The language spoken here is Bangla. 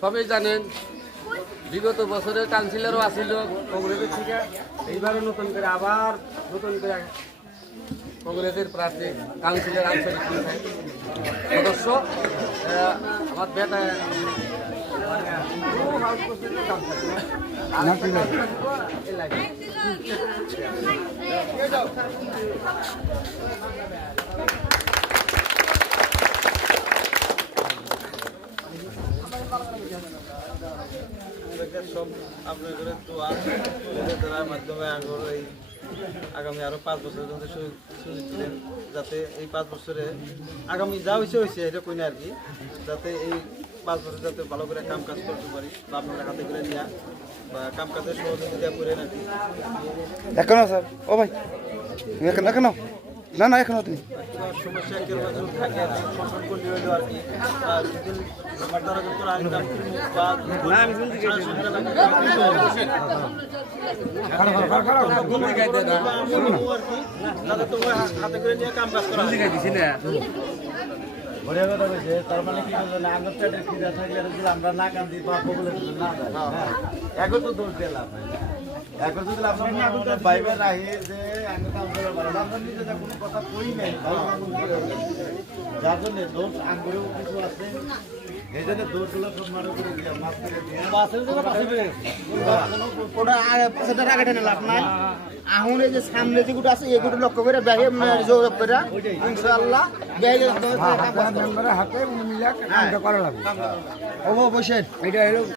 সবাই জানেন বিগত বছরের কাউন্সিলরও আসিল কংগ্রেসের থেকে, এইবারও নতুন করে আবার নতুন করে কংগ্রেসের প্রার্থী কাউন্সিলর আঞ্চলিক সদস্য আমার বেটা সব আপনাদের দোয়ার মাধ্যমে এই আগামী আরো 5 বছরের জন্য সুযোগ দিলেন, যাতে এই 5 বছরে আগামী যা হয়েছে এটা কই না আর কি, যাতে এই 5 বছর যাতে ভালো করে কাম কাজ করতে পারি বা আপনারা হাতে করে নেওয়া বা কাম কাজের সহযোগিতা করে নাকি এখনো স্যার ও ভাই এখনো না না এখনো তুমি সমস্যা কেউ থাকে সংসদ করলে হইলো আর কি যদি মাতারা করে আনতাম বা আমি শুনতে হাতে করে নিয়ে কাম কাজ করা দিছি না বড়িয়া কথা কইছে, তার মানে কি বলছেন আঙ্গুর পেটের খিদা থাকলে আমরা না কান্দি বা কবলে না যায় এখন তো দোষ দিলাম এখন যদি আমরা বাইবে রাখি যে আঙ্গুর কাম করে পারলাম আমরা নিজে কোনো কথা কই নাই, যার জন্য দোষ আঙ্গুরেও কিছু আছে, এই জন্য দোষগুলো সব মারা করে দিয়া মাছ করে দিয়া পাশের যে পাশে ওটা পাশের আগে টেনে লাভ নাই। এখন এই যে সামনে যেগুলো আছে এগুলো লক্ষ্য করে ব্যাগে যোগ করে ইনশাআল্লাহ ব্যাগে হাতে মিলা কামটা করা লাগবে। ও বসেন এটা হলো